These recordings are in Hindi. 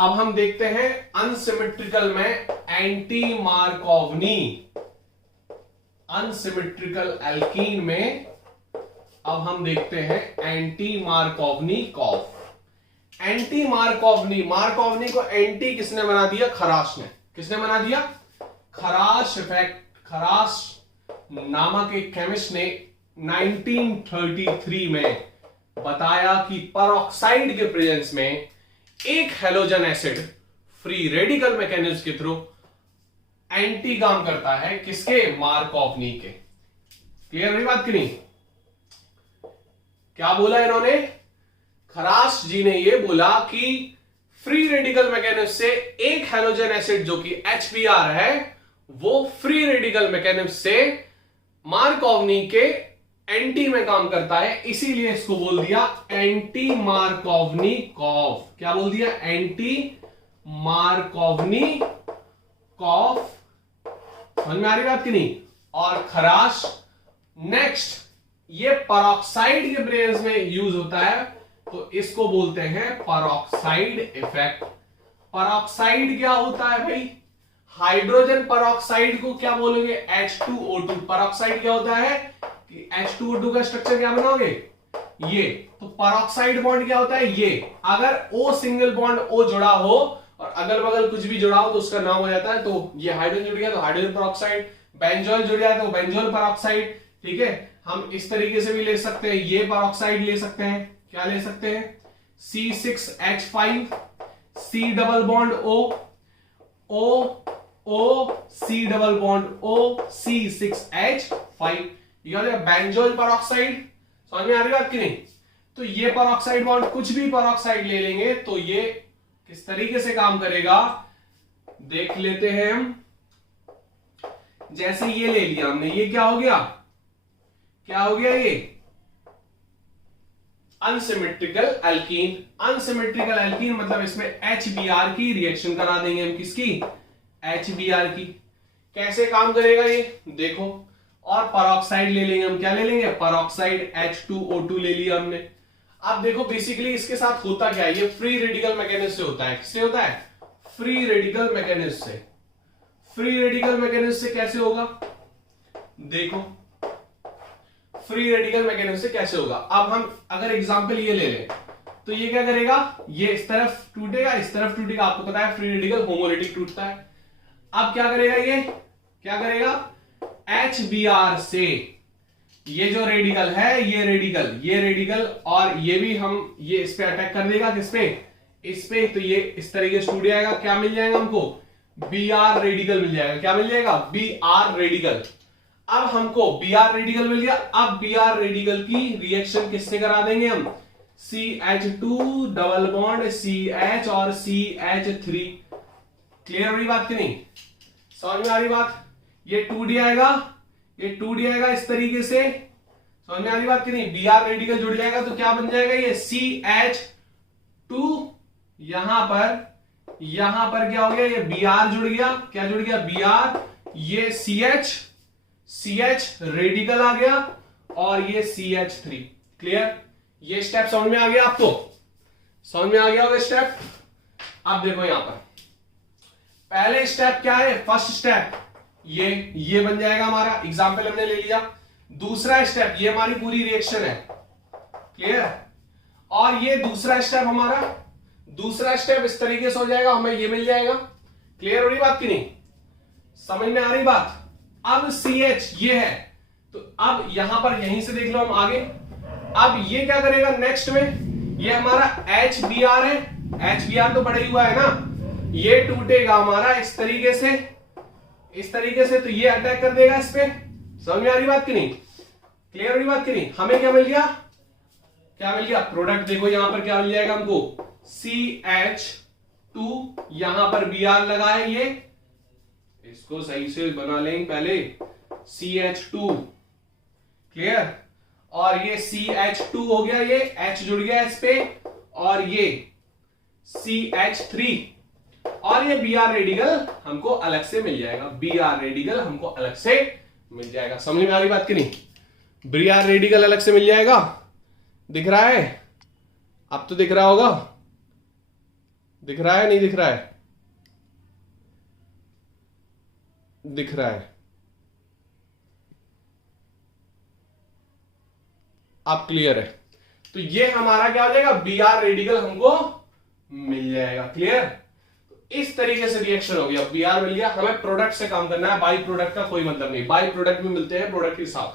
अब हम देखते हैं अनसिमेट्रिकल में एंटी मार्कोवनी, अनसिमेट्रिकल एल्कीन में अब हम देखते हैं एंटी मार्कोवनी कॉफ। एंटी मार्कोवनी, मार्कोवनी को एंटी किसने बना दिया? खराश ने। किसने बना दिया? खराश इफेक्ट। खराश नामक एक केमिस्ट ने 1933 में बताया कि परऑक्साइड के प्रेजेंस में एक halogen acid free radical mechanism के थ्रू एंटी काम करता है। किसके? मार्कोवनी के। क्लियर हुई बात की नहीं? क्या बोला इन्होंने? खराश जी ने यह बोला कि फ्री रेडिकल मैकेनिज्म से एक हैलोजन एसिड जो कि HBr है, वो फ्री रेडिकल मैकेनिज्म से मार्कोवनी के एंटी में काम करता है, इसीलिए इसको बोल दिया एंटी मार्कोवनी कॉफ। क्या बोल दिया? एंटी मार्कोवनी कॉफ। समझ में आ रही बात की नहीं? और खराश नेक्स्ट, ये परऑक्साइड के प्रेजेंस में यूज होता है, तो इसको बोलते हैं परऑक्साइड इफेक्ट। परऑक्साइड क्या होता है भाई? हाइड्रोजन परऑक्साइड को क्या बोलेंगे? H2O2। परऑक्साइड क्या होता है कि H2O2 का स्ट्रक्चर क्या बनाओगे? ये। तो परऑक्साइड बॉन्ड क्या होता है? ये। अगर O सिंगल बॉन्ड O जुड़ा हो और अगल बगल कुछ भी जुड़ा हो तो उसका नाम हो जाता है, तो ये हाइड्रोजन जुड़ गया तो हाइड्रोजन परऑक्साइड, बेंजोल जुड़ गया तो बेंजोल परऑक्साइड। ठीक है, हम इस तरीके से भी ले सकते हैं, ये परऑक्साइड ले सकते हैं। क्या ले सकते हैं? C6H5, C double bond O C double bond O C6H5, benzoyl peroxide. समझ में आ रही बात की नहीं? तो ये परऑक्साइड बॉन्ड, कुछ भी परऑक्साइड ले लेंगे तो ये किस तरीके से काम करेगा देख लेते हैं हम। जैसे ये ले लिया हमने, ये क्या हो गया? क्या हो गया? ये अनसिमेट्रिकल एल्कीन। अनसिमेट्रिकल एल्कीन मतलब इसमें HBr की रिएक्शन करा देंगे हम। किसकी? HBr की। कैसे काम करेगा ये देखो। और परऑक्साइड ले लेंगे हम। क्या ले लेंगे? परऑक्साइड H2O2 ले लिया हमने। अब देखो बेसिकली इसके साथ होता क्या है? ये फ्री रेडिकल मैकेनिज्म से होता है। किससे होता है? फ्री रेडिकल मैकेनिज्म से। फ्री रेडिकल मैकेनिज्म से कैसे होगा देखो, फ्री रेडिकल मैकेनिज्म से कैसे होगा। अब हम अगर एग्जांपल ये ले लें तो ये क्या करेगा? ये इस तरफ टूटेगा, इस तरफ टूटेगा। आपको पता है फ्री रेडिकल होमोलिटिक टूटता है। अब क्या करेगा? ये क्या करेगा? HBr से ये जो रेडिकल है, ये रेडिकल और ये भी हम ये इस पे अटैक कर देगा। किस पे? इस पे। तो ये इस तरीके से टूट जाएगा। क्या मिल जाएगा हमको? Br रेडिकल मिल जाएगा। क्या मिल जाएगा? Br radical. अब हमको Br रेडिकल मिल गया। अब Br रेडिकल की रिएक्शन किससे करा देंगे हम? CH2 डबल बॉन्ड CH और CH3। क्लियर हो रही बात की नहीं? समझ में आ रही बात? ये टूट जाएगा, ये टूट जाएगा इस तरीके से। समझ में आ रही बात की नहीं? Br रेडिकल जुड़ जाएगा तो क्या बन जाएगा? ये CH2, यहां पर क्या हो गया? ये Br जुड़ गया। क्या जुड़ गया? Br। ये CH रेडिकल आ गया और ये CH3। क्लियर? ये स्टेप समझ में आ गया आपको? समझ में आ गया होगा स्टेप? अब देखो यहां पर पहले स्टेप क्या है? फर्स्ट स्टेप ये बन जाएगा हमारा। एग्जांपल हमने ले लिया। दूसरा स्टेप, ये हमारी पूरी रिएक्शन है। क्लियर? और ये दूसरा स्टेप हमारा, दूसरा स्टेप इस तरीके से हो जाएगा, हमें ये मिल जाएगा। क्लियर हो रही बात की नहीं? समझ में आ रही बात? अब CH ये है, तो अब यहां पर यहीं से देख लो हम आगे। अब ये क्या करेगा नेक्स्ट में? ये हमारा HBr है। HBr तो पड़ा ही हुआ है ना, ये टूटेगा हमारा इस तरीके से, इस तरीके से। तो ये अटैक कर देगा इस पे। समझ में आ रही बात की नहीं? क्लियर हो रही बात की नहीं? हमें क्या मिल गया? क्या मिल गया? प्रोडक्ट देखो यहां पर क्या मिल जाएगा हमको? CH2, यहां पर Br लगा है, ये इसको सही से बना लेंगे पहले। CH2। क्लियर? और ये CH2 हो गया, ये H जुड़ गया इस पे, और ये CH3, और ये Br रेडिकल हमको अलग से मिल जाएगा। Br रेडिकल हमको अलग से मिल जाएगा। समझ में आ रही बात की नहीं? Br रेडिकल अलग से मिल जाएगा। दिख रहा है? अब तो दिख रहा होगा। दिख रहा है नहीं दिख रहा है? दिख रहा है। आप क्लियर है? तो ये हमारा क्या हो जाएगा, बी आर रेडिकल हमको मिल जाएगा। क्लियर? तो इस तरीके से रिएक्शन हो गया, बी आर मिल गया। हमें प्रोडक्ट से काम करना है, बाई प्रोडक्ट का कोई मतलब नहीं, बाई प्रोडक्ट में मिलते हैं प्रोडक्ट के साथ।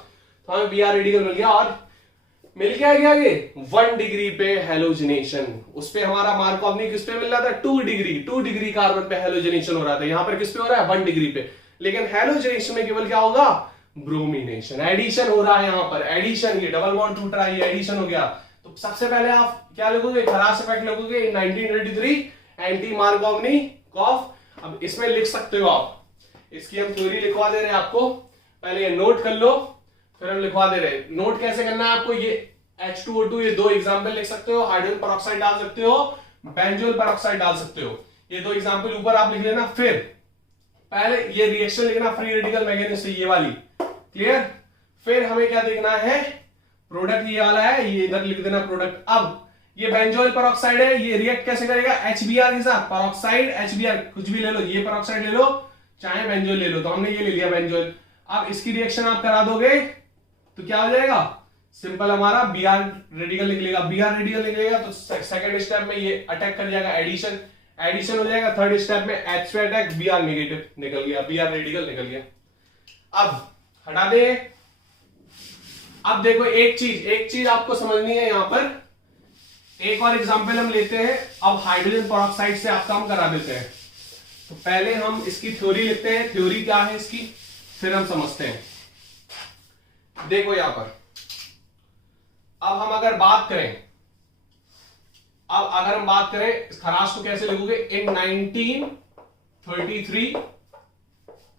तो हमें बी आर रेडिकल मिल गया और मिल गया क्या ये 1 डिग्री पे हेलोजिनेशन। उस पे हमारा मार्कऑफ नहीं किस पे मिल रहा था, 2 डिग्री कार्बन पे हेलोजिनेशन हो रहा था। यहां पर किस पे हो रहा है, 1 डिग्री पे। लेकिन हेलोजिनेशन में केवल क्या होगा, ब्रोमिनेशन, एडिशन हो रहा है। यहां पर एडिशन, ये डबल बॉन्ड टूट रहा है, ये एडिशन हो गया। तो सबसे पहले आप क्या लिखोगे, खरास इफेक्ट लिखोगे 1933 एंटी मार्कोवनी कॉफ। अब इसमें लिख सकते हो आप, इसकी हम थ्योरी लिखवा दे रहे हैं आपको, पहले ये नोट कर लो फिर हम लिखवा दे रहे हैं। नोट कैसे करना है आपको, ये H2O2 ये 2 एग्जांपल लिख सकते हो, हाइड्रोजन पेरोक्साइड डाल सकते हो, बेंजोल पेरोक्साइड डाल सकते हो। ये 2 एग्जांपल ऊपर आप लिख लेना। फिर पहले ये रिएक्शन लिखना फ्री रेडिकल मैकेनिज्म से, ये वाली। क्लियर? फिर हमें क्या देखना है, प्रोडक्ट ये वाला है, ये इधर लिख देना प्रोडक्ट। अब ये बेंजोइल पेरोक्साइड है, ये रिएक्ट कैसे करेगा, HBr के साथ। पेरोक्साइड HBr कुछ भी ले लो, ये पेरोक्साइड ले लो चाहे बेंजोइल ले लो, तो हमने ये ले लिया बेंजोइल। अब इसकी रिएक्शन आप करा दोगे तो क्या हो जाएगा, सिंपल हमारा Br रेडिकल निकलेगा। Br रेडिकल निकलेगा तो सेकंड स्टेप में ये अटैक कर जाएगा, एडिशन हो जाएगा। थर्ड स्टेप में H पे अटैक, Br नेगेटिव निकल गया, Br रेडिकल निकल गया। अब हटा दे। अब देखो एक चीज आपको समझनी है, यहां पर एक और एग्जांपल हम लेते हैं। अब हाइड्रोजन पेरोक्साइड से आप काम करा देते हैं। तो पहले हम इसकी थ्योरी लिखते हैं, थ्योरी क्या है इसकी, फिर हम समझते हैं। देखो यहां पर अब हम अगर बात करें, खराश को कैसे लिखोगे, इन 1933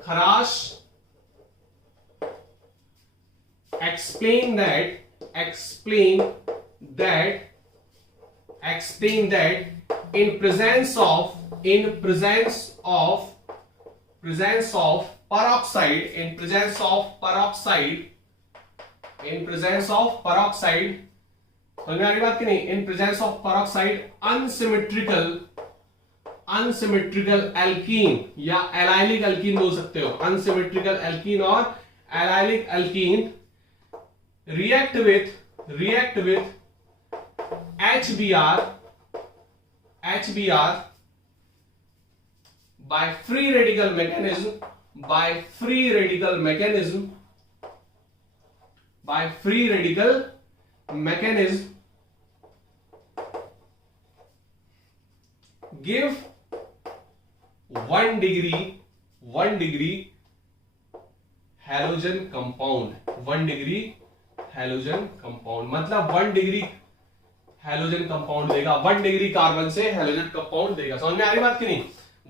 खराश explain that in presence of peroxide, समझ में आ रही बात कि नहीं, in presence of peroxide unsymmetrical alkene या एलाइलिक एल्कीन बोल सकते हो, अनसिमेट्रिकल एल्कीन और allylic alkene react with HBr by free radical mechanism give 1 degree halogen compound, 1 degree halogen compound, मतलब 1 डिग्री हैलोजन कंपाउंड देगा, 1 डिग्री कार्बन से हैलोजन कंपाउंड देगा। समझ में आ रही बात कि नहीं,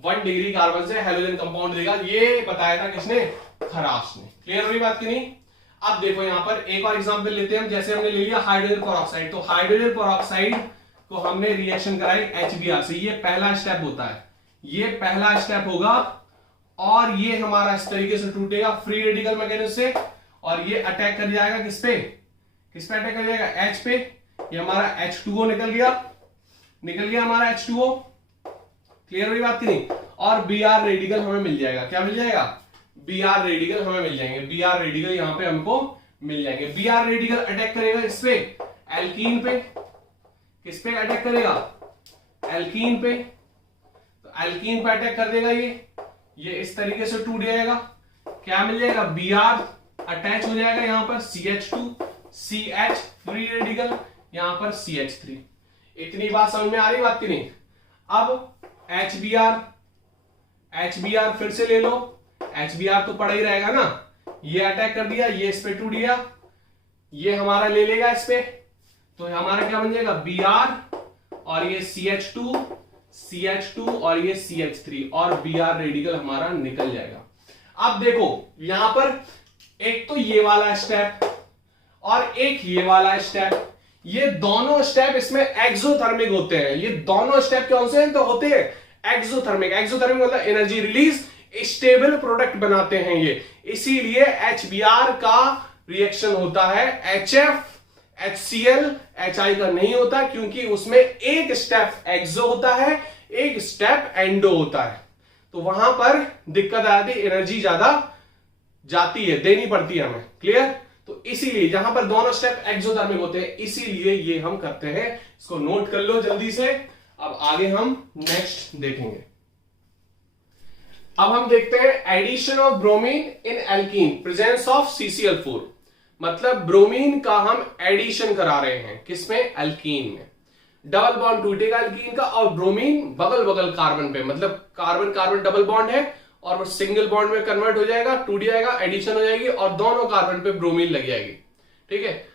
1 डिग्री कार्बन से हैलोजन कंपाउंड देगा। ये बताया था किसने, खराश ने। क्लियर हुई बात कि नहीं? अब देखो यहां पर एक और एग्जांपल लेते हैं हम। जैसे हमने ले लिया हाइड्रोजन पेरोक्साइड, तो हाइड्रोजन पेरोक्साइड को हमने रिएक्शन कराई HBr से। ये पहला स्टेप होता है, ये पहला स्टेप होगा और ये हमारा इस तरीके से टूटेगा फ्री रेडिकल मैकेनिज्म से, और ये अटैक कर जाएगा किस पे अटैक कर जाएगा, H पे। ये हमारा H2O निकल गया हमारा H2O। क्लियर हुई बात की नहीं? और Br रेडिकल हमें मिल जाएगा। क्या मिल जाएगा, Br रेडिकल हमें मिल जाएंगे। Br रेडिकल यहां पे हमको मिल जाएंगे। Br रेडिकल अटैक करेगा इस पे, एल्कीन पे। किस पे अटैक करेगा, एल्कीन पे। तो एल्कीन पे अटैक कर देगा, ये इस तरीके से टूट जाएगा। क्या मिल जाएगा, Br अटैच हो जाएगा यहां पर CH2 CH फ्री रेडिकल, यहां पर CH3। इतनी बात समझ में आ रही बात की नहीं? अब HBr फिर से ले लो, HBr तो पड़ा ही रहेगा ना। ये अटैक कर दिया, ये इस पे टूट गया, ये हमारा ले लेगा इस पे, तो हमारा क्या बन जाएगा, Br और ये CH2 और ये CH3 और Br रेडिकल हमारा निकल जाएगा। अब देखो यहां पर एक तो ये वाला स्टेप और एक ये वाला स्टेप, ये दोनों स्टेप इसमें एक्सोथर्मिक होते हैं। ये दोनों स्टेप कौन से हैं, तो होते हैं एक्सोथर्मिक मतलब एनर्जी रिलीज, स्टेबल प्रोडक्ट बनाते हैं ये। इसीलिए HBr का रिएक्शन होता है HF HCl HI का नहीं होता, क्योंकि उसमें एक स्टेप एक्सो होता है, एक स्टेप एंडो होता है, तो वहां पर दिक्कत आती है, एनर्जी ज्यादा जाती है, देनी पड़ती है हमें। क्लियर? तो इसीलिए जहां पर दोनों स्टेप एक्सोथर्मिक होते हैं, इसीलिए ये हम करते हैं। इसको नोट कर लो जल्दी से। अब आगे हम नेक्स्ट देखेंगे। अब हम देखते हैं addition of bromine in alkene presence of CCl4। मतलब ब्रोमीन का हम एडिशन करा रहे हैं, किसमें? एल्कीन में। डबल बॉन्ड टूटेगा एल्कीन का, और ब्रोमीन बगल बगल कार्बन पे, मतलब कार्बन कार्बन डबल बॉन्ड है और वो सिंगल बॉन्ड में कन्वर्ट हो जाएगा, टूट जाएगा, एडिशन हो जाएगी और दोनों कार्बन पे ब्रोमीन लग जाएगी। ठीक है?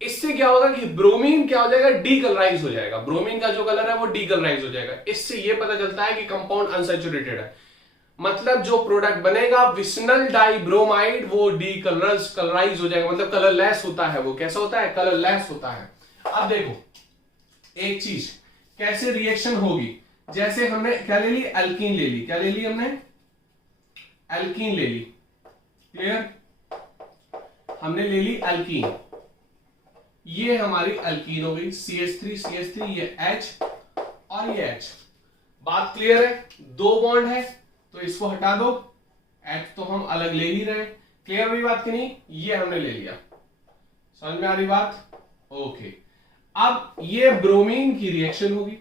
इससे क्या होगा कि ब्रोमीन क्या हो जाएगा? डीकलराइज हो जाएगा। ब्रोमीन का जो कलर है वो डीकलराइज हो जाएगा। इससे ये पता चलता है कि कंपाउंड अनसैचुरेटेड है। मतलब जो प्रोडक्ट बनेगा विसनल डाइब्रोमाइड, वो कलराइज हो जाएगा, मतलब कलरलेस होता है। वो कैसा होता है? कलरलेस होता है। अब देखो एक चीज, कैसे रिएक्शन होगी। जैसे हमने क्या ले ली? एल्कीन ले ली। क्या ले ली हमने? एल्कीन ले ली। क्लियर? हमने ले ली एल्कीन। ये हमारी एल्कीन हो गई, CH3 ये H और ये H। बात क्लियर है? दो बॉन्ड है तो इसको हटा दो, H तो हम अलग ले ही रहे। क्लियर हुई बात कि नहीं? ये हमने ले लिया। समझ में आ रही बात? ओके। अब ये ब्रोमीन की रिएक्शन होगी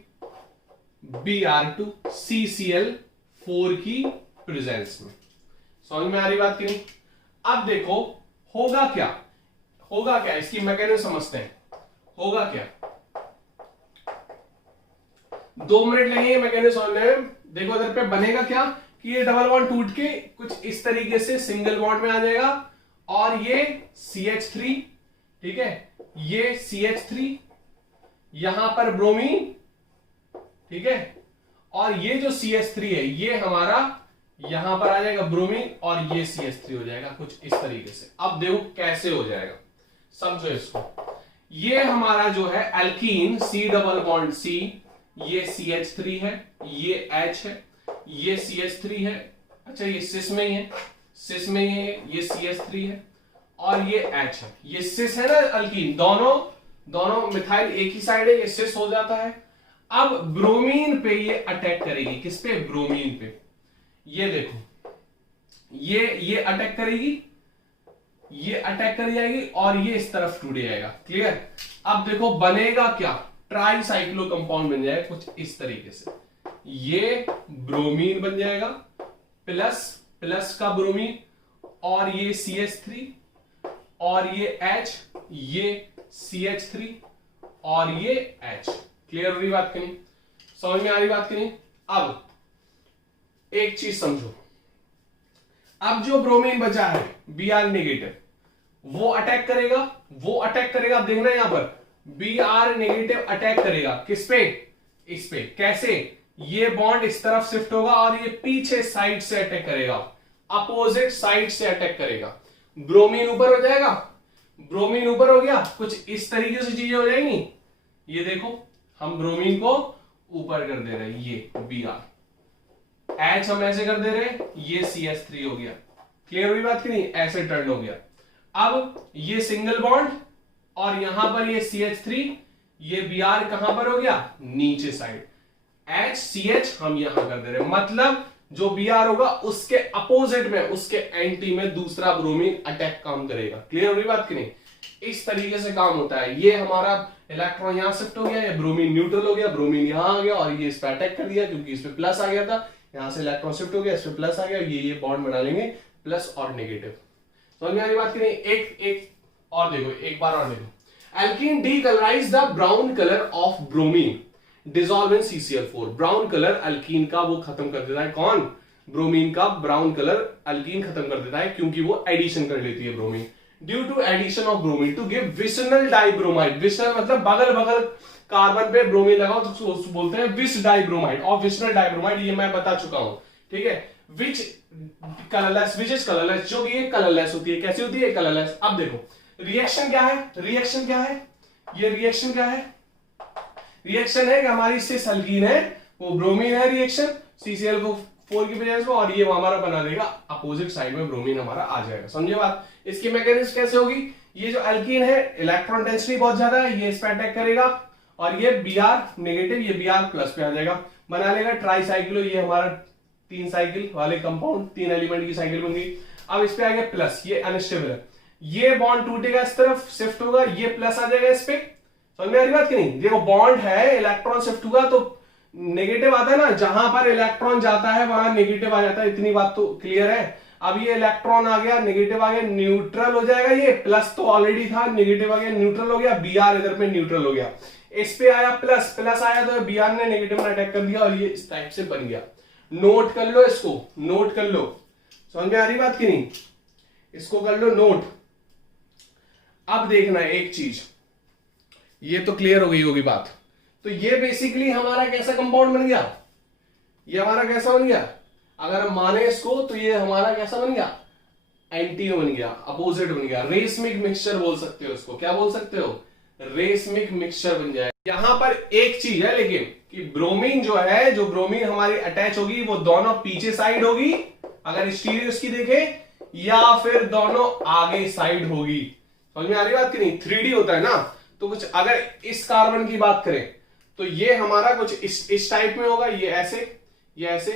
Br2 CCl4 की प्रेजेंस में। समझ में आ रही बात कि नहीं? अब देखो होगा क्या, होगा क्या, इसकी मैकेनिज्म समझते हैं। होगा क्या, 2 मिनट लगेंगे मैकेनिज्म समझने में। देखो इधर पे बनेगा क्या कि ये डबल बॉन्ड टूट के कुछ इस तरीके से सिंगल बॉन्ड में आ जाएगा, और ये CH3, ठीक है, ये CH3, यहां पर ब्रोमीन, ठीक है, और ये जो CH3 है ये हमारा यहां पर आ जाएगा ब्रोमीन, और ये CH3 हो जाएगा कुछ इस तरीके से। अब देखो कैसे हो जाएगा, समझो इसको। ये हमारा जो है alkene C double bond C, ये CH3 है, ये H है, ये CH3 है, अच्छा ये सिस में ही है, सिस में ही है, ये CH3 है और ये H है। ये सिस है ना एल्कीन, दोनों मिथाइल एक ही साइड है, ये सिस हो जाता है। अब ब्रोमीन पे ये अटैक करेगी, किस पे? ब्रोमीन पे। ये देखो ये अटैक करेगी, ये अटैक कर जाएगी और ये इस तरफ टूट जाएगा। क्लियर? अब देखो बनेगा क्या? ट्राइसाइक्लो कंपाउंड बन जाएगा कुछ इस तरीके से। ये ब्रोमीन बन जाएगा, प्लस का ब्रोमीन, और ये CH3 और ये H, ये CH3 और ये H। क्लियर हो रही बात कि नहीं? समझ में आ रही बात कि नहीं? अब एक चीज समझो, अब जो ब्रोमीन बचा है Br नेगेटिव, वो अटैक करेगा। अब देखना यहां पर Br नेगेटिव अटैक करेगा किस पे? इस पे। कैसे? ये बॉन्ड इस तरफ शिफ्ट होगा और ये पीछे साइड से अटैक करेगा, अपोजिट साइड से अटैक करेगा। ब्रोमीन ऊपर हो जाएगा, ब्रोमीन ऊपर हो गया, कुछ इस तरीके से चीजें हो जाएंगी। ये देखो हम ब्रोमीन को ऊपर कर दे रहे हैं, ये Br, H हम ऐसे कर दे रहे हैं, ये CH3 हो गया। क्लियर हुई बात कि नहीं? ऐसे टर्न हो गया। अब ये सिंगल बॉन्ड और यहां पर ये CH3, ये Br कहां पर हो गया? नीचे साइड। HCH हम यहां कर दे रहे हैं, मतलब जो Br होगा उसके अपोजिट में, उसके एंटी में दूसरा ब्रोमीन अटैक काम करेगा। क्लियर हो रही बात कि नहीं? इस तरीके से काम होता है। ये हमारा इलेक्ट्रॉन यहां शिफ्ट हो गया, ये ब्रोमीन न्यूट्रल हो गया, ब्रोमीन यहां आ गया और ये इस पर अटैक कर दिया क्योंकि इस पे प्लस आ गया था, यहां से इलेक्ट्रॉन शिफ्ट हो गया, इस पे प्लस आ गया, ये बॉन्ड बना लेंगे प्लस और नेगेटिव। समझ में आ रही बात कि नहीं? एक और देखो, एक बार और देखो। Alkene decolourise the brown colour of bromine dissolve in CCl4। Brown colour alkene का वो खत्म कर देता है। कौन? ब्रोमीन का ब्राउन कलर एल्कीन खत्म कर देता है, क्योंकि वो एडिशन कर लेती है bromine. Due to addition of bromine to give vicinal dibromide. Vicinal मतलब बगल बगल कार्बन पे ब्रोमीन लगाओ तो बोलते हैं विस डाइब्रोमाइड और विसनल डाइब्रोमाइड, ये मैं बता चुका हूं। ठीक है? विच इज कलरलेस, जो भी ये कलरलेस होती है। कैसी होती है? कलरलेस। अब देखो रिएक्शन क्या है? ये रिएक्शन क्या है? रिएक्शन है कि हमारी सिस एल्कीन है, वो ब्रोमीन है, रिएक्शन CCl4 की प्रेजेंस में, और ये हमारा बना देगा अपोजिट साइड में ब्रोमीन हमारा आ जाएगा। समझे बात? इसकी मैकेनिज्म कैसे होगी? ये जो एल्कीन है इलेक्ट्रॉन डेंसिटी बहुत ज्यादा है, ये इस पे अटैक करेगा और ये Br नेगेटिव, ये Br प्लस पे आ जाएगा, बना लेगा ट्राईसाइक्लो, ये हमारा 3 साइकिल वाले कंपाउंड, 3 एलिमेंट की साइकिल बन गई। अब इस पे आ गया प्लस, ये अनस्टेबल है, ये बॉन्ड टूटेगा इस तरफ शिफ्ट होगा, ये प्लस आ जाएगा इस पे। समझ में आ रही बात कि नहीं? देखो बॉन्ड है, इलेक्ट्रॉन शिफ्ट हुआ तो नेगेटिव आता है ना, जहां पर इलेक्ट्रॉन जाता है वहां नेगेटिव आ जाता है, इतनी बात तो क्लियर है। अब ये इलेक्ट्रॉन आ गया, नेगेटिव आ गया, न्यूट्रल हो जाएगा, ये प्लस तो ऑलरेडी था, नेगेटिव आ गया, न्यूट्रल हो गया, Br इधर पे न्यूट्रल हो गया। इस पे आया प्लस, प्लस आया तो Br ने नेगेटिव में अटैक कर दिया और ये इस टाइप से बन गया। नोट कर लो इसको, नोट कर लो, समझ में आ रही बात की नहीं? इसको कर लो नोट। अब देखना है एक चीज, ये तो क्लियर हो गई होगी बात। तो ये बेसिकली हमारा कैसा कंपाउंड बन गया, ये हमारा कैसा बन गया, अगर हम माने इसको तो ये हमारा कैसा बन गया, एंटीओ बन गया, अपोजिट बन गया, रेसमिक मिक्सचर बोल सकते हो इसको, क्या बोल सकते हो, रेसमिक मिक्सचर बन जाए। यहां पर एक चीज है लेकिन कि ब्रोमीन जो है, जो ब्रोमीन हमारी अटैच होगी वो दोनों पीछे साइड होगी अगर स्टीरियो इसकी देखे, या फिर दोनों आगे साइड होगी। समझ में आ रही बात कि नहीं? 3D होता है ना, तो कुछ अगर इस कार्बन की बात करें तो ये हमारा कुछ इस टाइप में होगा, ये ऐसे, ये ऐसे,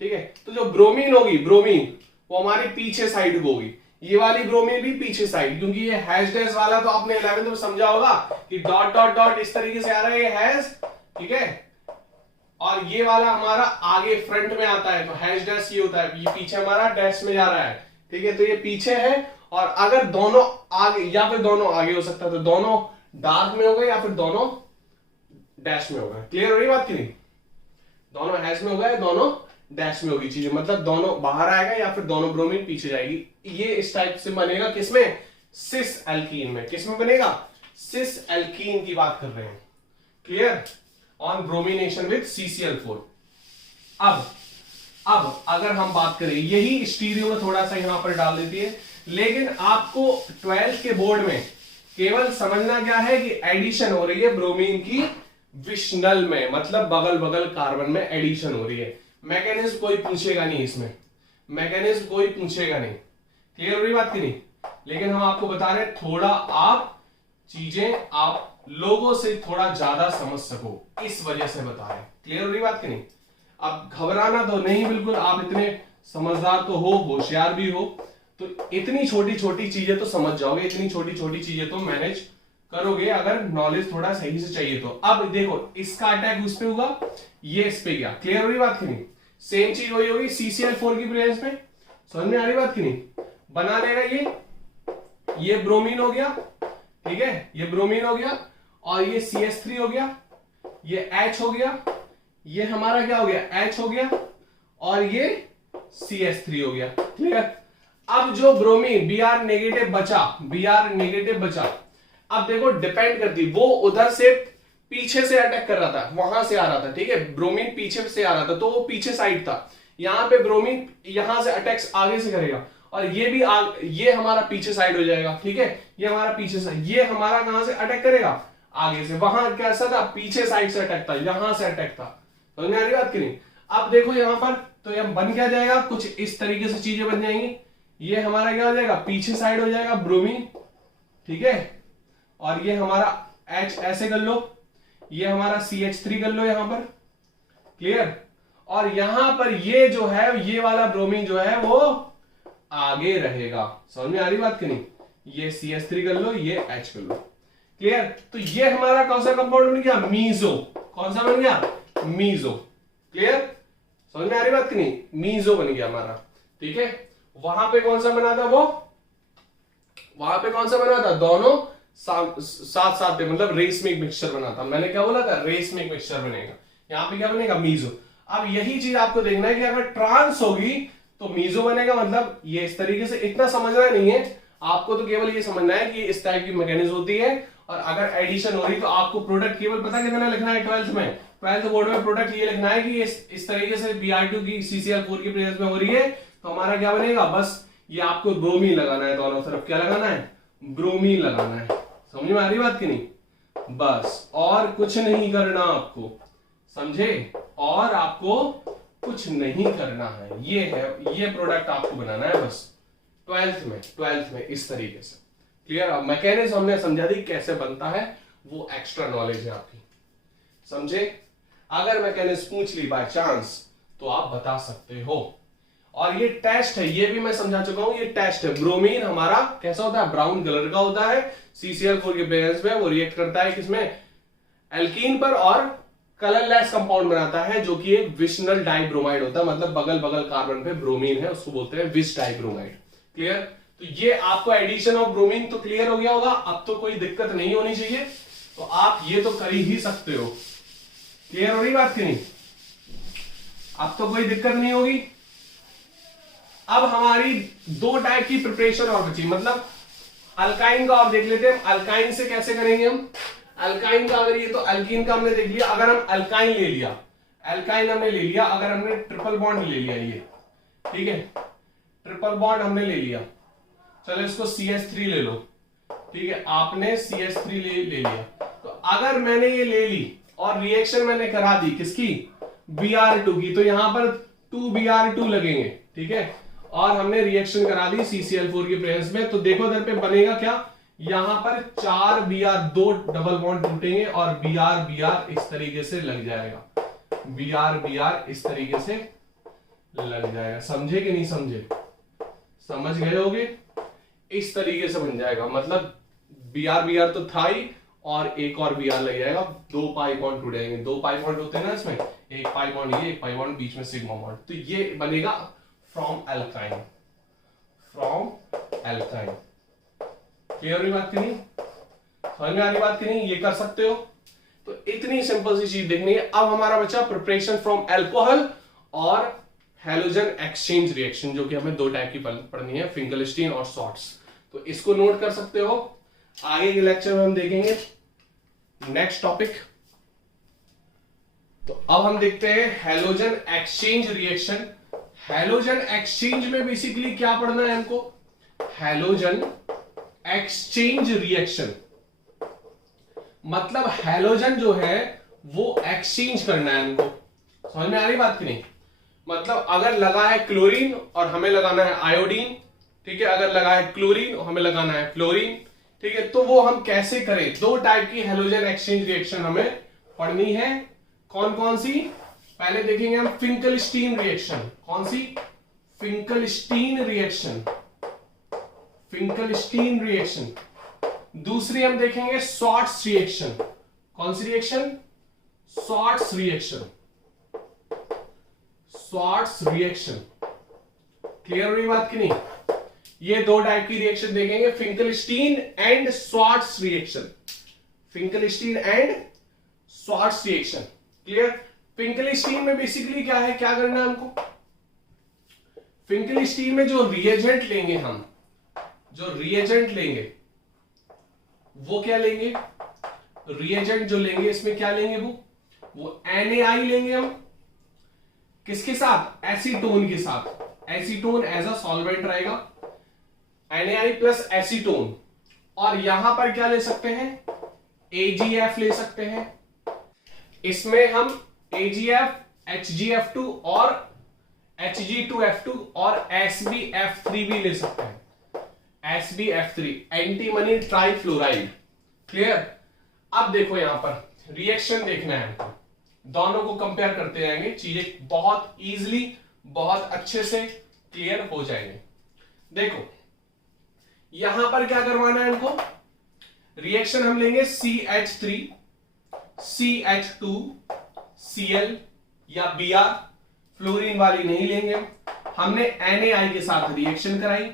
ठीक है। तो जो ब्रोमीन होगी, ब्रोमीन वो हमारी पीछे साइड होगी, ये वाली ब्रोमीन भी पीछे साइड, क्योंकि ये हैश डैश वाला तो आपने 11th में समझा होगा कि डॉट डॉट डॉट इस तरीके से आ रहा है, ये हैश, ठीक है, और ये वाला हमारा आगे फ्रंट में आता है, तो हैश डैश ये होता है, ये पीछे हमारा डैश में जा रहा है, ठीक है। तो ये पीछे है, और अगर दोनों आगे या फिर दोनों आगे हो सकता है, तो दोनों डार्क में होगा या फिर दोनों डैश में होगा। क्लियर हो रही बात की नहीं? दोनों हैश में होगा या दोनों डैश में होगी चीजें, मतलब दोनों बाहर आएगा या फिर दोनों ब्रोमीन पीछे जाएगी। ये इस टाइप से बनेगा, किसमें, सिस एल्कीन में। किसमें बनेगा, सिस एल्कीन की बात कर रहे हैं। Clear, on bromination with CCl4। अब अगर हम बात करें, यही स्टीरियो में थोड़ा सा यहां पर डाल देती है, लेकिन आपको 12th के बोर्ड में केवल समझना क्या है कि एडिशन हो रही है ब्रोमीन की विशनल में, मतलब बगल बगल कार्बन में एडिशन हो रही है। मैकेनिज्म कोई पूछेगा नहीं इसमें, मैकेनिज्म कोई पूछेगा नहीं। क्लियर हो रही बात की नहीं? लेकिन हम आपको बता रहे थोड़ा आप चीजें आप लोगों से थोड़ा ज्यादा समझ सको, इस वजह से बता रहे। क्लियर हो रही बात की नहीं? अब घबराना तो नहीं बिल्कुल, आप इतने समझदार तो हो, होशियार भी हो, तो इतनी छोटी छोटी चीजें तो समझ जाओगे, इतनी छोटी छोटी चीजें तो मैनेज करोगे अगर नॉलेज थोड़ा सही से चाहिए तो। अब देखो इसका अटैक उस पे हुआ, ये इस पे गया। क्लियर हो रही बात की नहीं? सेम चीज वही होगी CCl4 की प्रेजेंस में। समझ में आ रही बात की नहीं? बना लेगा ये ब्रोमीन हो गया, ठीक है, ये ब्रोमीन हो गया, और ये CH3 हो गया, ये H हो गया, ये हमारा क्या हो गया, H हो गया, और ये CH3 हो गया। क्लियर। अब जो ब्रोमीन Br नेगेटिव बचा, Br नेगेटिव बचा, अब देखो डिपेंड करती, वो उधर से पीछे से अटैक कर रहा था, वहां से आ रहा था, ठीक है, ब्रोमीन पीछे से आ रहा था तो वो पीछे साइड था। यहां पे ब्रोमीन यहां से अटैक्स आगे से करेगा, और ये भी ये हमारा पीछे साइड हो जाएगा, ठीक है, ये हमारा पीछे साइड, ये हमारा कहां से अटैक करेगा, आगे से। वहां कैसा था, पीछे साइड से अटैक था, यहां से अटैक था। समझ में आ रही बात की नहीं? अब देखो यहां पर तो यह बन क्या जाएगा, कुछ इस तरीके से चीजें बन जाएंगी। ये हमारा क्या हो जाएगा, पीछे साइड हो जाएगा ब्रोमीन, ठीक है, और ये हमारा H ऐसे कर लो, ये हमारा CH3 कर लो यहां पर। क्लियर। और यहां पर ये जो है, ये वाला ब्रोमीन जो है वो आगे रहेगा। समझ में आ रही बात कि नहीं? ये CH3 कर लो, ये H कर लो। क्लियर। तो ये हमारा कौन सा कंपाउंड बन गया, मीजो। कौन सा बन गया, मीजो। क्लियर, समझ में आ रही बात कि नहीं? मीजो बन गया हमारा, ठीक है। वहां पे कौन सा बना था, वो वहां पे कौन सा बना था, दोनों साथ साथ पे, मतलब रेसमिक मिक्सचर बना था। मैंने क्या बोला था, रेसमिक मिक्सचर बनेगा। यहां पे क्या बनेगा, मीजो। अब यही चीज आपको देखना है कि अगर ट्रांस होगी तो मीजो बनेगा, मतलब ये इस तरीके से। इतना समझना नहीं है आपको, तो केवल ये समझना है कि इस टाइप की मैकेनिज्म होती है। और अगर एडिशन हो रही तो आपको प्रोडक्ट केवल पता कितना लिखना है 12th में, 12th बोर्ड में प्रोडक्ट ये लिखना है कि इस तरीके से Br2 की CCl4 की प्रेजेंस में हो रही है, तो हमारा क्या बनेगा, बस ये आपको ब्रोमीन लगाना है, दोनों तरफ क्या लगाना है, ब्रोमीन लगाना है। समझ में आ रही बात की नहीं? बस और कुछ नहीं करना आपको, समझे? और आपको कुछ नहीं करना है, ये है, ये प्रोडक्ट आपको बनाना है बस 12th में इस तरीके से। क्लियर। अब मैकेनिज्म हमने समझा दी कैसे बनता है, वो एक्स्ट्रा नॉलेज है आपकी, समझे? अगर मैकेनिज्म पूछ ली बाय चांस तो आप बता सकते हो। और ये टेस्ट है, ये भी मैं समझा चुका हूं, ये टेस्ट है। ब्रोमीन हमारा कैसा होता है, ब्राउन कलर का होता है। CCl4 के प्रेजेंस में वो रिएक्ट करता है किसमें, एल्कीन पर, और कलरलेस कंपाउंड बनाता है जो कि एक विशनल डाइब्रोमाइड होता है, मतलब बगल बगल कार्बन पे ब्रोमीन है, उसको बोलते हैं विश डाइब्रोमाइड। क्लियर? तो ये आपको एडिशन ऑफ ब्रोमीन तो क्लियर हो गया होगा, अब तो कोई दिक्कत नहीं होनी चाहिए, तो आप ये तो कर ही सकते हो। क्लियर हो रही बात की नहीं? अब तो कोई दिक्कत नहीं होगी। अब हमारी दो टाइप की प्रिपरेशन और बची, मतलब अल्काइन का और देख लेते हैं। अल्काइन से कैसे करेंगे हम, अल्काइन का अगर ये तो अल्कीन का हमने देख लिया, अगर हम अल्काइन ले लिया, अल्काइन हमने ले लिया, अगर हमने ट्रिपल बॉन्ड ले लिया, ये ठीक है, ट्रिपल बॉन्ड हमने ले लिया, चलो इसको CH3 ले लो, ठीक है, आपने CH3 ले लिया। तो अगर मैंने ये ले ली और रिएक्शन मैंने करा दी किसकी, Br2 की, तो यहां पर 2Br2 लगेंगे, ठीक है, और हमने रिएक्शन करा दी CCl4 की प्रेजेंस में, तो देखो इधर पे बनेगा क्या, यहां पर 4 Br, 2 डबल बॉन्ड टूटेंगे और Br इस तरीके से लग जाएगा, Br इस तरीके से लग जाएगा। समझे कि नहीं समझे? समझ गए होगे? इस तरीके से बन जाएगा, मतलब Br तो था ही, और एक और Br लग जाएगा, 2 पाई बॉन्ड टूट जाएंगे। 2 पाई बॉन्ड होते हैं ना इसमें, एक पाई बॉन्ड ये, एक पाई बॉन्ड बीच में सिग्मा बॉन्ड, तो ये बनेगा from alkyne, from alkyne. Clear हुई बात की नहीं? समझ में आ रही बात की नहीं? ये कर सकते हो। तो इतनी सिंपल सी चीज देखनी है। अब हमारा बचा प्रिपरेशन फ्रॉम अल्कोहल और हैलोजन एक्सचेंज रिएक्शन, जो कि हमें दो टाइप की पढ़नी है, फिंकलस्टीन और शॉर्ट्स। तो इसको नोट कर सकते हो, आगे के लेक्चर में हम देखेंगे नेक्स्ट टॉपिक। तो अब हम देखते हैं halogen exchange reaction. Halogen exchange में बेसिकली क्या पढ़ना है हमको, हैलोजन एक्सचेंज रिएक्शन, मतलब हैलोजन जो है वो एक्सचेंज करना है हमको। समझ में आ रही बात की नहीं? मतलब अगर लगा है क्लोरीन और हमें लगाना है आयोडीन, ठीक है, अगर लगा है क्लोरीन और हमें लगाना है फ्लोरीन, ठीक है, तो वो हम कैसे करें। दो टाइप की हैलोजन एक्सचेंज रिएक्शन हमें पढ़नी है। कौन कौन सी? पहले देखेंगे हम फिंकलस्टीन रिएक्शन। कौन सी? Finkelstein reaction, Finkelstein reaction. दूसरी हम देखेंगे शॉर्ट्स रिएक्शन। कौन सी reaction? Swarts reaction, Swarts reaction. Clear हुई बात की नहीं? ये दो टाइप की रिएक्शन देखेंगे, Finkelstein and shorts reaction, Finkelstein and shorts reaction. Clear? Finkelstein में बेसिकली क्या है, क्या करना है हमको, फिंकलस्टीन में जो रिएजेंट लेंगे हम, जो रिएजेंट लेंगे वो क्या लेंगे, रिएजेंट जो लेंगे इसमें क्या लेंगे, वो NaI लेंगे हम, किसके साथ, एसीटोन के साथ। एसीटोन एज अ सॉल्वेंट रहेगा, NaI प्लस एसीटोन। और यहां पर क्या ले सकते हैं, AgF ले सकते हैं। इसमें हम AgF, HgF2 और Hg2F2 और SbF3 भी ले सकते हैं, SbF3, एंटीमनी ट्राइफ्लोराइड। क्लियर? अब देखो यहां पर रिएक्शन देखना है हमको, दोनों को कंपेयर करते जाएंगे, चीजें बहुत इजीली, बहुत अच्छे से क्लियर हो जाएंगे। देखो यहां पर क्या करवाना है हमको, रिएक्शन हम लेंगे CH3 CH2 Cl या Br, फ्लोरीन वाली नहीं लेंगे। हमने NaI के साथ रिएक्शन कराई,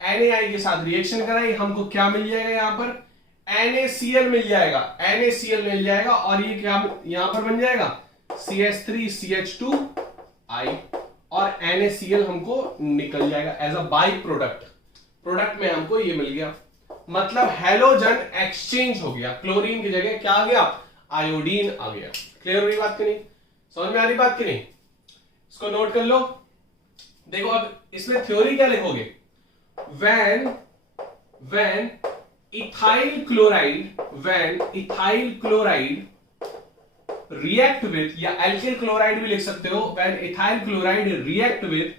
NaI के साथ रिएक्शन कराई, हमको क्या मिल जाएगा, यहां पर NaCl मिल जाएगा, NaCl मिल जाएगा, और ये क्या यहां पर बन जाएगा, CH3 CH2I, और NaCl हमको निकल जाएगा as a by product. Product में हमको ये मिल गया, मतलब हैलोजन एक्सचेंज हो गया, क्लोरीन की जगह क्या आ गया, आयोडीन आ गया। क्लियर हुई बात की नहीं? समझ में आ रही बात की नहीं? इसको नोट कर लो। देखो अब इसमें थ्योरी क्या लिखोगे, when ethyl chloride react with, या alkyl chloride भी लिख सकते हो, when ethyl chloride react with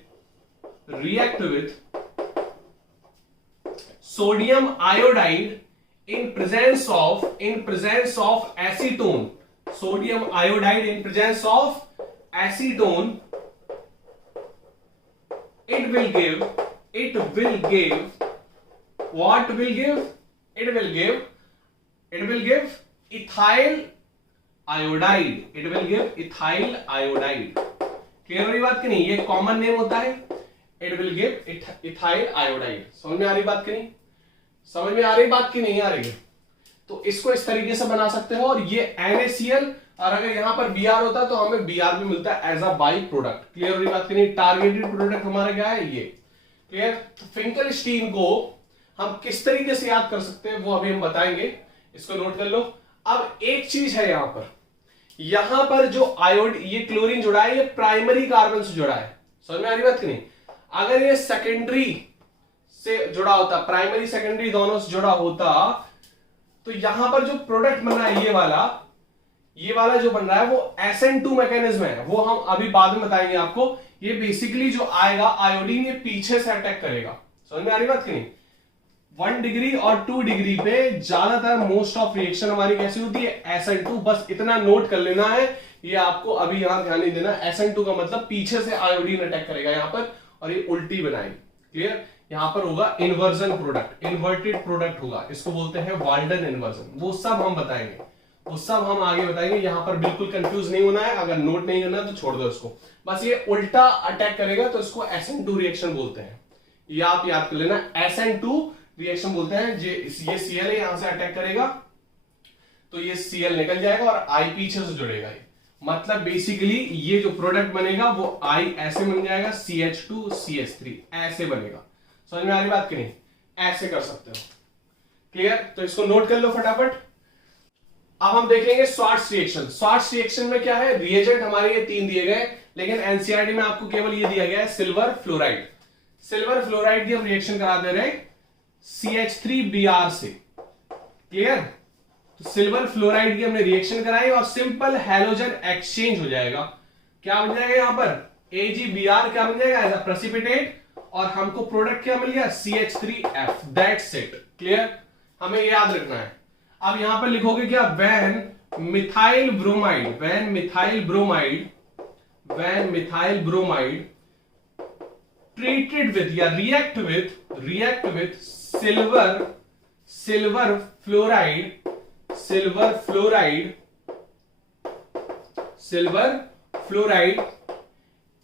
sodium iodide in presence of acetone, sodium iodide in presence of acetone, it will give what will give? It will give ethyl iodide. It will give ethyl iodide. Clear हो रही बात कि नहीं? ये कॉमन नेम होता है. It will give ethyl iodide. समझ में आ रही बात कि नहीं? समझ में आ रही बात कि नहीं आ रही है? तो इसको इस तरीके से बना सकते हो. और ये NaCl, और अगर यहां पर Br होता तो हमें Br भी मिलता है as a by product. Clear हो रही बात कि नहीं? टारगेटेड प्रोडक्ट हमारा क्या है? ये. क्लियर? तो फिंकलस्टीन को हम किस तरीके से याद कर सकते हैं वो अभी हम बताएंगे. इसको नोट कर लो. अब एक चीज है यहां पर जो आयोड, ये क्लोरीन जुड़ा है, ये प्राइमरी कार्बन से जुड़ा है. समझ में आ रही बात कि नहीं? अगर ये सेकेंडरी से जुड़ा होता, प्राइमरी सेकेंडरी दोनों से जुड़ा होता, तो यहां पर जो प्रोडक्ट बन रहा है ये वाला जो बन रहा है वो SN2 मैकेनिज्म है. वो हम अभी बाद में बताएंगे आपको. ये बेसिकली जो आएगा आयोडीन, ये पीछे से अटैक करेगा. समझ में आ रही बात कि नहीं? 1 डिग्री और 2 डिग्री पे ज्यादातर मोस्ट ऑफ रिएक्शन हमारी कैसी होती है? SN2. बस इतना नोट कर लेना है, ये आपको अभी यहां ध्यान नहीं देना. SN2 का मतलब पीछे से आयोडीन अटैक करेगा यहां पर, और ये उल्टी बनाएगी. क्लियर? यहां पर होगा इन्वर्जन प्रोडक्ट, इन्वर्टेड प्रोडक्ट होगा. इसको बोलते हैं वाल्डन इन्वर्जन. वो सब हम बताएंगे, वो सब हम आगे बताएंगे. यहां पर बिल्कुल कंफ्यूज नहीं होना है. अगर नोट नहीं करना तो छोड़ दो इसको. बस ये उल्टा अटैक करेगा तो इसको SN2 रिएक्शन बोलते हैं. ये आप याद कर लेना, SN2 रिएक्शन बोलते हैं. ये Cl है, यहां से अटैक करेगा तो ये Cl निकल जाएगा और I पीछे से जुड़ेगा. ये मतलब बेसिकली ये जो प्रोडक्ट बनेगा वो I ऐसे बन जाएगा, CH2CH3 ऐसे बनेगा. समझ में आ रही बात कि नहीं? ऐसे कर सकते हो. क्लियर? तो इसको नोट कर लो फटाफट. अब हम देखेंगे स्वार्ट्स रिएक्शन. स्वार्ट्स रिएक्शन में क्या है? रिएजेंट हमारे ये 3 दिए गए, लेकिन एनसीईआरटी में आपको केवल ये दिया गया है सिल्वर फ्लोराइड. सिल्वर फ्लोराइड की हम रिएक्शन करा दे रहे हैं CH3Br से. क्लियर? तो सिल्वर फ्लोराइड की हमने रिएक्शन कराई और सिंपल हैलोजन एक्सचेंज हो जाएगा. क्या बन जाएगा यहां पर? AgBr क्या बन जाएगा? As a precipitate. और हमको प्रोडक्ट क्या मिल गया? CH3F. That's it. क्लियर? हमें ये याद रखना है. अब यहां पर लिखोगे क्या? when methyl bromide treated with या react with silver fluoride,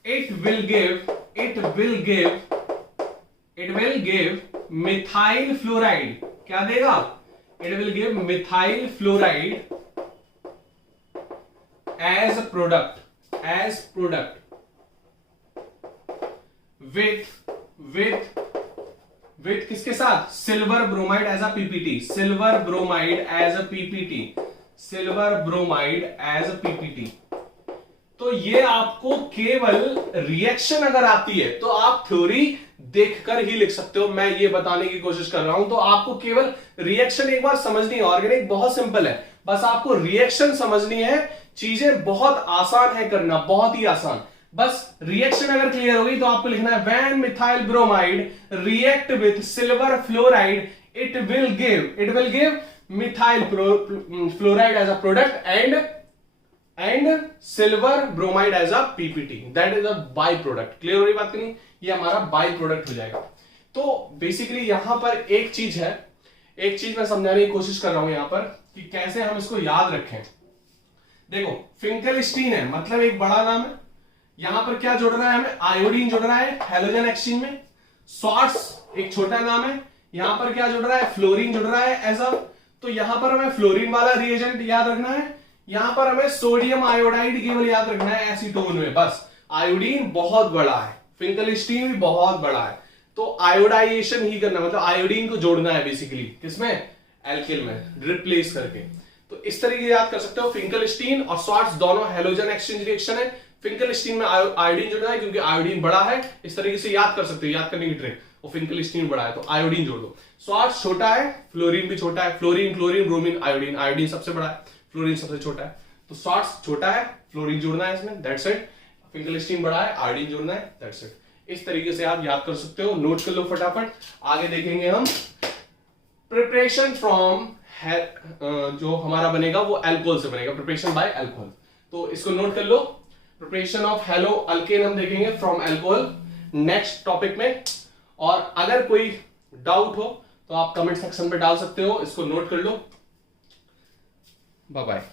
it will give methyl fluoride. क्या देगा? It will give methyl fluoride as product with किसके साथ? Silver bromide as a PPT. Silver bromide as a PPT. तो ये आपको केवल रिएक्शन अगर आती है तो आप थ्योरी देखकर ही लिख सकते हो. मैं ये बताने की कोशिश कर रहा हूं. तो आपको केवल रिएक्शन एक बार समझनी है. ऑर्गेनिक बहुत सिंपल है, बस आपको रिएक्शन समझनी है. चीजें बहुत आसान है करना, बहुत ही आसान. बस रिएक्शन अगर क्लियर होगी तो आपको लिखना है when methyl bromide react with silver fluoride it will give methyl fluoride as a product and silver bromide as a PPT. that is a byproduct. Clear हो रही बात की नहीं? ये हमारा बाई प्रोडक्ट हो जाएगा. तो बेसिकली यहां पर एक चीज मैं समझाने की कोशिश कर रहा हूं यहां पर कि कैसे हम इसको याद रखें. देखो, फिंकलस्टीन है मतलब एक बड़ा नाम है. यहां पर क्या जुड़ रहा है? हमें आयोडीन जुड़ रहा है हैलोजन एक्सचेंज में. स्वार्ट्स एक छोटा नाम है. यहां पर क्या जुड़ रहा है? फ्लोरीन जुड़ रहा है एज अ. तो यहां पर हमें फ्लोरीन वाला रिएजेंट याद रखना है. यहां पर हमें सोडियम आयोडाइड केवल याद रखना है एसीटोन में. बस आयोडीन बहुत बड़ा है, फिंकलस्टीन भी बहुत बड़ा है. तो आयोडाइजेशन ही करना, मतलब आयोडीन को जोड़ना है बेसिकली. किसमें? एल्किल में, रिप्लेस करके. तो इस तरीके से याद कर सकते हो. फिंकलस्टीन और स्वार्ट्स दोनों हैलोजन एक्सचेंज रिएक्शन है. फिंकलस्टीन में आयोडीन जुड़ना है क्योंकि आयोडीन बड़ा है. इस तरीके से याद कर सकते हो, याद करने की ट्रिक. और फिंकलस्टीन बड़ा है तो आयोडीन जोड़ दो. स्वार्ट्स छोटा है, फ्लोरीन भी छोटा है. फ्लोरीन, ब्रोमीन, आयोडीन सबसे बड़ा है, फ्लोरीन सबसे छोटा है. तो स्वार्ट्स छोटा है, फ्लोरीन जोड़ना है इसमें. That's it. फिंकलस्टीन बड़ा है, आयोडीन जोड़ना है. That's it. इस तरीके से आप याद कर सकते हो. नोट कर लो फटाफट. आगे देखेंगे हम प्रिपरेशन फ्रॉम है जो हमारा बनेगा वो अल्कोहल से बनेगा, प्रिपरेशन बाय अल्कोहल। तो इसको नोट कर लो, प्रिपरेशन ऑफ हेलो अल्केन हम देखेंगे फ्रॉम अल्कोहल नेक्स्ट टॉपिक में। और अगर कोई डाउट हो तो आप कमेंट सेक्शन पे डाल सकते हो, इसको नोट कर लो। Bye bye.